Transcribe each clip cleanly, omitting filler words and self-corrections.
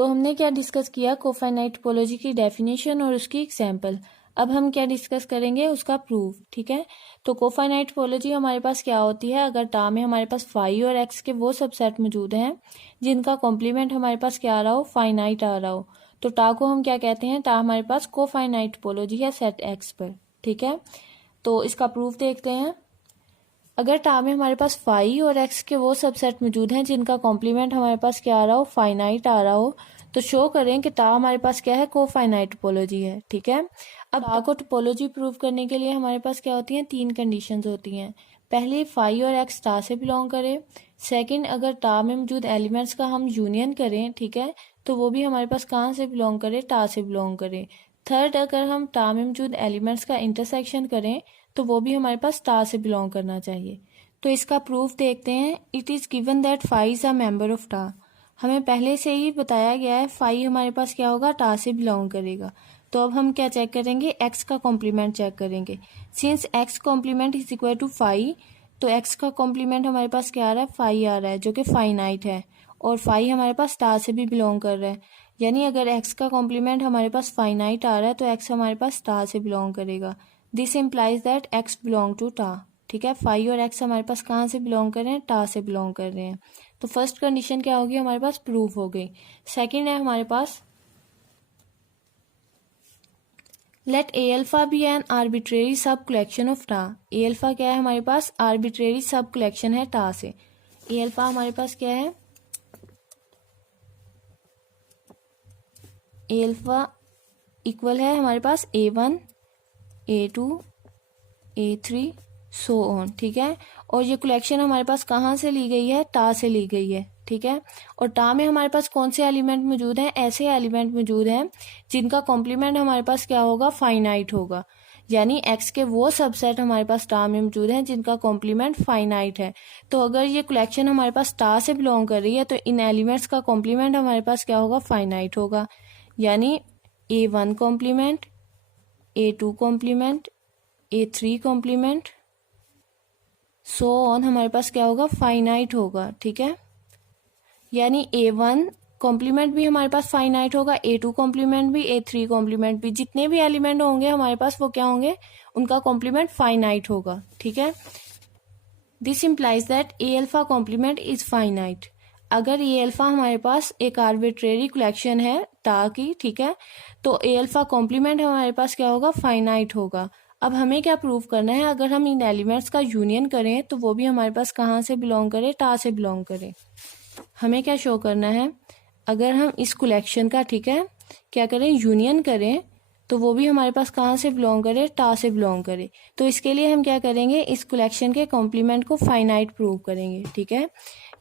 तो हमने क्या डिस्कस किया, कोफाइनाइट टोपोलॉजी की डेफिनेशन और उसकी एग्जाम्पल। अब हम क्या डिस्कस करेंगे, उसका प्रूफ। ठीक है, तो कोफाइनाइट टोपोलॉजी हमारे पास क्या होती है, अगर टा में हमारे पास फाई और एक्स के वो सबसेट मौजूद हैं जिनका कॉम्प्लीमेंट हमारे पास क्या आ रहा हो, फाइनाइट आ रहा हो, तो टा को हम क्या कहते हैं, टा हमारे पास कोफाइनाइट टोपोलॉजी है सेट एक्स पर। ठीक है, तो इसका प्रूफ देखते हैं। अगर टा में हमारे पास फाई और एक्स के वो सबसेट मौजूद हैं जिनका कॉम्प्लीमेंट हमारे पास क्या आ रहा हो, फाइनाइट आ रहा हो, तो शो करें कि टा हमारे पास क्या है, कोफाइनाइट टोपोलॉजी है। ठीक है, अब टा को टोपोलॉजी प्रूव करने के लिए हमारे पास क्या होती हैं, 3 कंडीशंस होती हैं। पहली, फाई और एक्स टा से बिलोंग करें। सेकंड, अगर टा में मौजूद एलिमेंट्स का हम यूनियन करें, ठीक है, तो वो भी हमारे पास कहाँ से बिलोंग करे, टा से बिलोंग करे। थर्ड, अगर हम टा में मौजूद एलिमेंट्स का इंटरसेक्शन करें तो वो भी हमारे पास टा से बिलोंग करना चाहिए। तो इसका प्रूफ देखते हैं। It is given that phi is a member of tau. हमें पहले से ही बताया गया है फाई हमारे पास क्या होगा, टा से बिलोंग करेगा। तो अब हम क्या चेक करेंगे, एक्स का कॉम्प्लीमेंट चेक करेंगे। Since x complement is equal to phi, तो एक्स का कॉम्प्लीमेंट हमारे पास क्या आ रहा है, फाई आ रहा है, जो कि फाइनाइट है, और फाई हमारे पास टा से भी बिलोंग कर रहा है। यानी अगर एक्स का कॉम्प्लीमेंट हमारे पास फाइनाइट आ रहा है तो एक्स हमारे पास टा से बिलोंग करेगा। This implies that x belong to tau. ठीक है, फाई और एक्स हमारे पास कहाँ से बिलोंग कर रहे हैं, टा से बिलोंग कर रहे हैं। तो फर्स्ट कंडीशन क्या होगी, हमारे पास प्रूफ हो गई। सेकंड है हमारे पास, let A alpha be an arbitrary subcollection of tau. A alpha क्या है, हमारे पास आर्बिट्रेरी सब कलेक्शन है टा से। ए अल्फा हमारे पास क्या है, ए अल्फा इक्वल है हमारे पास A1 A2 A3 so on. ठीक है, और ये कलेक्शन हमारे पास कहाँ से ली गई है, टा से ली गई है। ठीक है, और टा में हमारे पास कौन से एलिमेंट मौजूद हैं, ऐसे एलिमेंट मौजूद हैं जिनका कॉम्प्लीमेंट हमारे पास क्या होगा, फाइनाइट होगा। यानी एक्स के वो सबसेट हमारे पास टा में मौजूद हैं जिनका कॉम्प्लीमेंट फाइनाइट है। तो अगर ये कलेक्शन हमारे पास टा से बिलोंग कर रही है तो इन एलिमेंट्स का कॉम्प्लीमेंट हमारे पास क्या होगा, फाइनाइट होगा। यानी A1 complement, A2 complement, A3 complement, so on हमारे पास क्या होगा, फाइनाइट होगा। ठीक है, यानी A1 कॉम्प्लीमेंट भी हमारे पास फाइनाइट होगा, A2 कॉम्प्लीमेंट भी, A3 कॉम्प्लीमेंट भी, जितने भी एलिमेंट होंगे हमारे पास वो क्या होंगे, उनका कॉम्प्लीमेंट फाइनाइट होगा। ठीक है, this implies that A alpha complement is finite. अगर ए अल्फा हमारे पास एक आर्बिट्रेरी कलेक्शन है टा की, ठीक है, तो ए अल्फा कॉम्प्लीमेंट हमारे पास क्या होगा, फाइनाइट होगा। अब हमें क्या प्रूव करना है, अगर हम इन एलिमेंट्स का यूनियन करें तो वो भी हमारे पास कहाँ से बिलोंग करे, टा से बिलोंग करे। हमें क्या शो करना है, अगर हम इस कलेक्शन का, ठीक है, क्या करें, यूनियन करें तो वो भी हमारे पास कहाँ से बिलोंग करे, टा से बिलोंग करे। तो इसके लिए हम क्या करेंगे, इस कलेक्शन के कॉम्प्लीमेंट को फाइनाइट प्रूव करेंगे। ठीक है,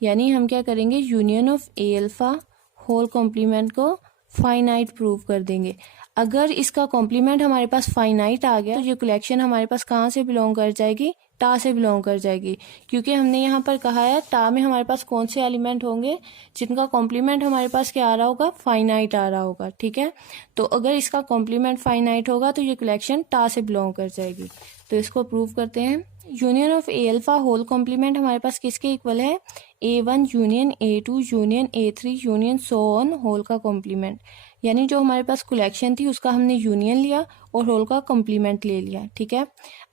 यानी हम क्या करेंगे, union of A alpha whole complement को फाइनाइट प्रूव कर देंगे। अगर इसका कॉम्प्लीमेंट हमारे पास फाइनाइट आ गया तो ये कलेक्शन हमारे पास कहाँ से बिलोंग कर जाएगी, टा से बिलोंग कर जाएगी, क्योंकि हमने यहाँ पर कहा है टा में हमारे पास कौन से एलिमेंट होंगे जिनका कॉम्प्लीमेंट हमारे पास क्या आ रहा होगा, फाइनाइट आ रहा होगा। ठीक है, तो अगर इसका कॉम्प्लीमेंट फाइनाइट होगा तो ये कलेक्शन टा से बिलोंग कर जाएगी। तो इसको प्रूव करते हैं। Union of A alpha whole complement हमारे पास किसके इक्वल है, A1 union A2 union A3 union so on whole का कॉम्प्लीमेंट। यानी जो हमारे पास कलेक्शन थी उसका हमने यूनियन लिया और होल का कॉम्प्लीमेंट ले लिया। ठीक है,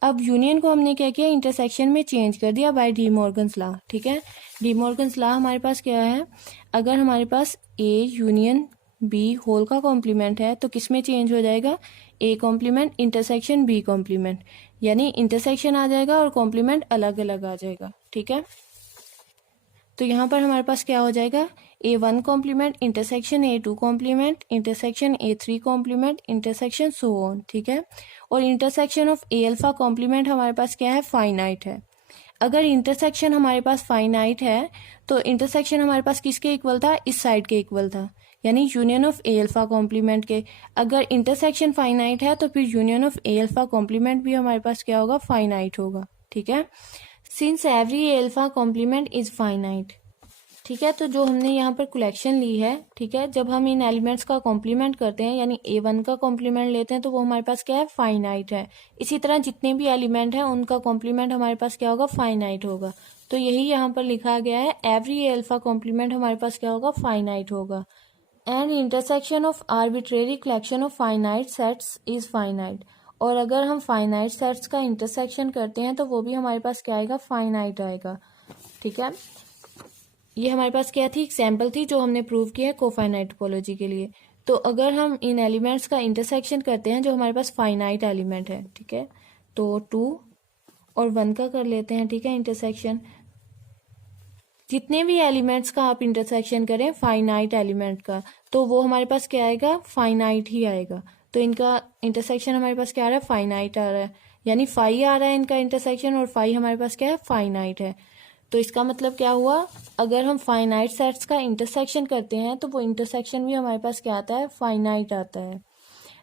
अब यूनियन को हमने क्या किया, इंटरसेक्शन में चेंज कर दिया बाय डी मॉर्गन्स लॉ। ठीक है, डी मॉर्गन्स लॉ हमारे पास क्या है, अगर हमारे पास A यूनियन B होल का कॉम्प्लीमेंट है तो किस में चेंज हो जाएगा, A complement intersection B complement, यानी इंटरसेक्शन आ जाएगा और कॉम्प्लीमेंट अलग अलग आ जाएगा। ठीक है, तो यहाँ पर हमारे पास क्या हो जाएगा, A1 complement intersection A2 complement intersection A3 complement intersection so on. ठीक है, और intersection of A alpha complement हमारे पास क्या है, फाइनाइट है। अगर इंटरसेक्शन हमारे पास फाइनाइट है तो इंटरसेक्शन हमारे पास किसके इक्वल था, इस साइड के इक्वल था, यानी union of A alpha complement के। अगर इंटरसेक्शन फाइनाइट है तो फिर union of A alpha complement भी हमारे पास क्या होगा, फाइनाइट होगा। ठीक है, since every A alpha complement is finite. ठीक है, तो जो हमने यहाँ पर कलेक्शन ली है, ठीक है, जब हम इन एलिमेंट्स का कॉम्प्लीमेंट करते हैं यानी A1 का कॉम्प्लीमेंट लेते हैं तो वो हमारे पास क्या है, फाइनाइट है। इसी तरह जितने भी एलिमेंट हैं उनका कॉम्प्लीमेंट हमारे पास क्या होगा, फाइनाइट होगा। तो यही यहाँ पर लिखा गया है, एवरी ए अल्फा कॉम्प्लीमेंट हमारे पास क्या होगा, फाइनाइट होगा। And intersection of arbitrary collection of finite sets is finite. और अगर हम फाइनाइट सेट्स का इंटरसेक्शन करते हैं तो वो भी हमारे पास क्या आएगा, फाइनाइट आएगा। ठीक है, ये हमारे पास क्या थी, एग्जाम्पल थी जो हमने प्रूव किया है कोफाइनाइट टोपोलॉजी के लिए। तो अगर हम इन एलिमेंट्स का इंटरसेक्शन करते हैं जो हमारे पास फाइनाइट एलिमेंट है, ठीक है, तो 2 और 1 का कर लेते हैं। ठीक है, इंटरसेक्शन जितने भी एलिमेंट्स का आप इंटरसेक्शन करें फाइनाइट एलिमेंट का, तो वो हमारे पास क्या आएगा, फाइनाइट ही आएगा। तो इनका इंटरसेक्शन हमारे पास क्या आ रहा है, फाइनाइट आ रहा है, यानी फाई आ रहा है इनका इंटरसेक्शन, और फाई हमारे पास क्या है, फाइनाइट है। तो इसका मतलब क्या हुआ, अगर हम फाइनाइट सेट्स का इंटरसेक्शन करते हैं तो वो इंटरसेक्शन भी हमारे पास क्या आता है, फाइनाइट आता है।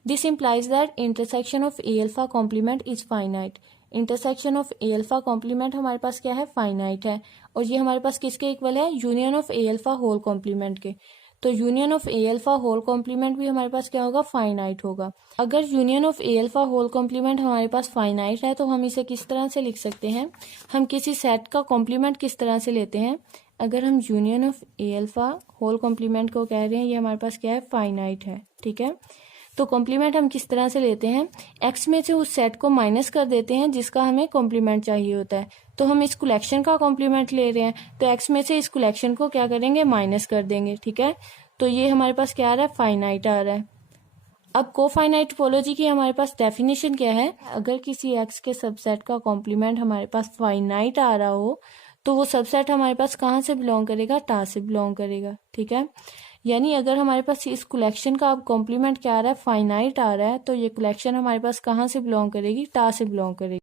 This implies that intersection of A alpha complement is finite. Intersection of A alpha complement हमारे पास क्या है, फाइनाइट है। और ये हमारे पास किसके इक्वल है, union of A alpha whole complement के। तो union of A alpha whole complement भी हमारे पास क्या होगा, फाइनाइट होगा। अगर union of A alpha whole complement हमारे पास फाइनाइट है तो हम इसे किस तरह से लिख सकते हैं, हम किसी सेट का कॉम्प्लीमेंट किस तरह से लेते हैं। अगर हम union of A alpha whole complement को कह रहे हैं, ये हमारे पास क्या है, फाइनाइट है। ठीक है, तो कॉम्प्लीमेंट हम किस तरह से लेते हैं, एक्स में से उस सेट को माइनस कर देते हैं जिसका हमें कॉम्प्लीमेंट चाहिए होता है। तो हम इस कलेक्शन का कॉम्प्लीमेंट ले रहे हैं, तो एक्स में से इस कलेक्शन को क्या करेंगे, माइनस कर देंगे। ठीक है, तो ये हमारे पास क्या आ रहा है, फाइनाइट आ रहा है। अब कोफाइनाइट टोपोलॉजी की हमारे पास डेफिनेशन क्या है, अगर किसी एक्स के सबसेट का कॉम्प्लीमेंट हमारे पास फाइनाइट आ रहा हो तो वो सबसेट हमारे पास कहाँ से बिलोंग करेगा, टा से बिलोंग करेगा। ठीक है, यानी अगर हमारे पास इस कलेक्शन का अब कॉम्प्लीमेंट क्या आ रहा है, फाइनाइट आ रहा है, तो ये कलेक्शन हमारे पास कहाँ से बिलोंग करेगी, टा से बिलोंग करेगी।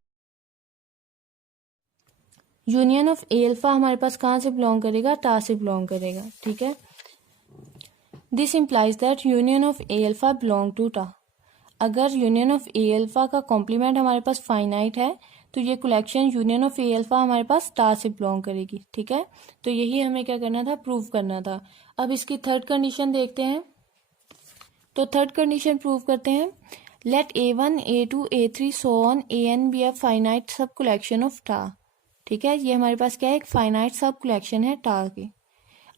यूनियन ऑफ ए अल्फा हमारे पास कहाँ से बिलोंग करेगा, टा से बिलोंग करेगा। ठीक है, this implies that union of A alpha belong to tau. अगर यूनियन ऑफ ए अल्फा का कॉम्प्लीमेंट हमारे पास फाइनाइट है तो ये collection union of A alpha हमारे पास टा से बिलोंग करेगी। ठीक है, तो यही हमें क्या करना था, प्रूव करना था। अब इसकी थर्ड कंडीशन देखते हैं। तो थर्ड कंडीशन प्रूव करते हैं, let A1 A2 A3 so on AN be a finite subcollection of tau. ठीक है, ये हमारे पास क्या है, एक फाइनाइट सब कलेक्शन है टा की।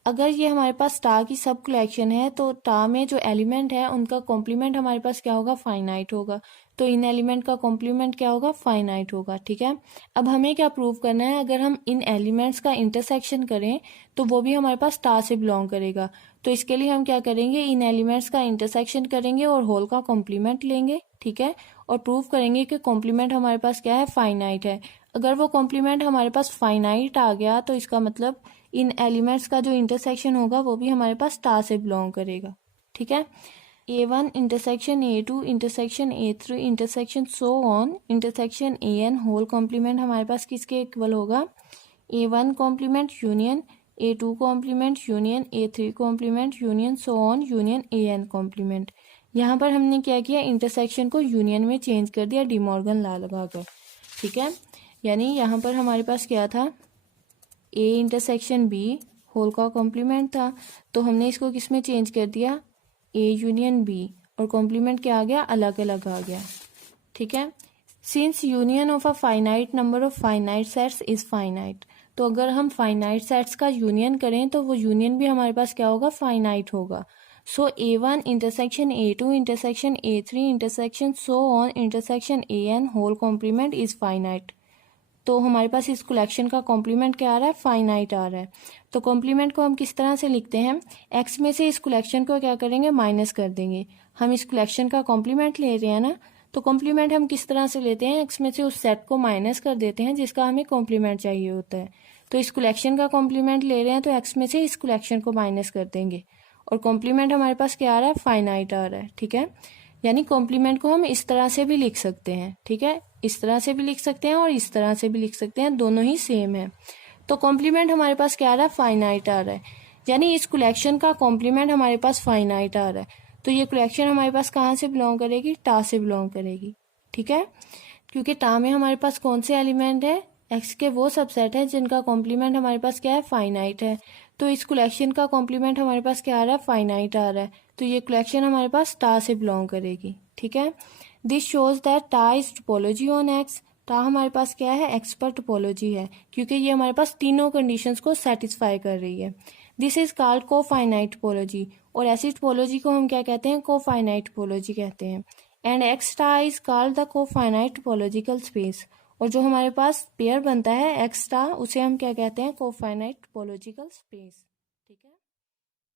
अगर ये हमारे पास टा की सब कलेक्शन है तो टा में जो एलिमेंट है उनका कॉम्प्लीमेंट हमारे पास क्या होगा, फाइनाइट होगा। तो इन एलिमेंट का कॉम्प्लीमेंट क्या होगा, फाइनाइट होगा। ठीक है, अब हमें क्या प्रूव करना है, अगर हम इन एलिमेंट्स का इंटरसेक्शन करें तो वो भी हमारे पास टा से बिलोंग करेगा। तो इसके लिए हम क्या करेंगे, इन एलिमेंट्स का इंटरसेक्शन करेंगे और होल का कॉम्प्लीमेंट लेंगे। ठीक है, और प्रूव करेंगे कि कॉम्प्लीमेंट हमारे पास क्या है, फाइनाइट है। अगर वो कॉम्प्लीमेंट हमारे पास फाइनाइट आ गया तो इसका मतलब इन एलिमेंट्स का जो इंटरसेक्शन होगा वो भी हमारे पास टा से बिलोंग करेगा। ठीक है, A1 intersection A2 intersection A3 intersection so on intersection AN whole complement हमारे पास किसके इक्वल होगा, A1 complement union A2 complement union A3 complement union so on union AN complement. यहाँ पर हमने क्या किया, इंटरसेक्शन को यूनियन में चेंज कर दिया डी मॉर्गन लॉ लगाकर। ठीक है, यानी यहाँ पर हमारे पास क्या था, A इंटरसेक्शन B होल का कॉम्प्लीमेंट था, तो हमने इसको किस में चेंज कर दिया, A यूनियन B, और कॉम्प्लीमेंट क्या आ गया, अलग अलग आ गया। ठीक है, since union of a finite number of finite sets is finite. तो अगर हम फाइनाइट सेट्स का यूनियन करें तो वो यूनियन भी हमारे पास क्या होगा, फाइनाइट होगा। So A1 intersection A2 intersection A3 intersection so on intersection AN whole complement is finite. तो हमारे पास इस कलेक्शन का कॉम्प्लीमेंट क्या आ रहा है, फाइनाइट आ रहा है। तो कॉम्प्लीमेंट को हम किस तरह से लिखते हैं, एक्स में से इस कलेक्शन को क्या करेंगे, माइनस कर देंगे। हम इस कलेक्शन का कॉम्प्लीमेंट ले रहे हैं ना, तो कॉम्प्लीमेंट हम किस तरह से लेते हैं, एक्स में से उस सेट को माइनस कर देते हैं जिसका हमें कॉम्प्लीमेंट चाहिए होता है। तो इस कलेक्शन का कॉम्प्लीमेंट ले रहे हैं तो एक्स में से इस कलेक्शन को माइनस कर देंगे, और कॉम्प्लीमेंट हमारे पास क्या आ रहा है, फाइनाइट आ रहा है। ठीक है, यानी कॉम्प्लीमेंट को हम इस तरह से भी लिख सकते हैं। ठीक है, इस तरह से भी लिख सकते हैं और इस तरह से भी लिख सकते हैं, दोनों ही सेम है। तो कॉम्प्लीमेंट हमारे पास क्या आ रहा है, फाइनाइट आ रहा है, यानी इस कलेक्शन का कॉम्प्लीमेंट हमारे पास फाइनाइट आ रहा है। तो ये कलेक्शन हमारे पास कहाँ से बिलोंग करेगी, टा से बिलोंग करेगी। ठीक है, क्योंकि टा में हमारे पास कौन से एलिमेंट है, एक्स के वो सबसेट है जिनका कॉम्प्लीमेंट हमारे पास क्या है, फाइनाइट है। तो इस कलेक्शन का कॉम्प्लीमेंट हमारे पास क्या आ रहा है, फाइनाइट आ रहा है। तो ये कलेक्शन हमारे पास टा से बिलोंग करेगी। ठीक है, दिस शोज दैट टा इज टोपोलॉजी ऑन एक्स। टा हमारे पास क्या है, एक्स पर टोपोलॉजी है, क्योंकि ये हमारे पास तीनों कंडीशंस को सेटिस्फाई कर रही है। This is called cofinite topology. और ऐसी टोपोलॉजी को हम क्या कहते हैं? कोफाइनाइट टोपोलॉजी कहते हैं। And X star is called the cofinite topological space. और जो हमारे पास पेयर बनता है एक्स स्टार, उसे हम क्या कहते हैं? कोफाइनाइट टोपोलॉजिकल स्पेस।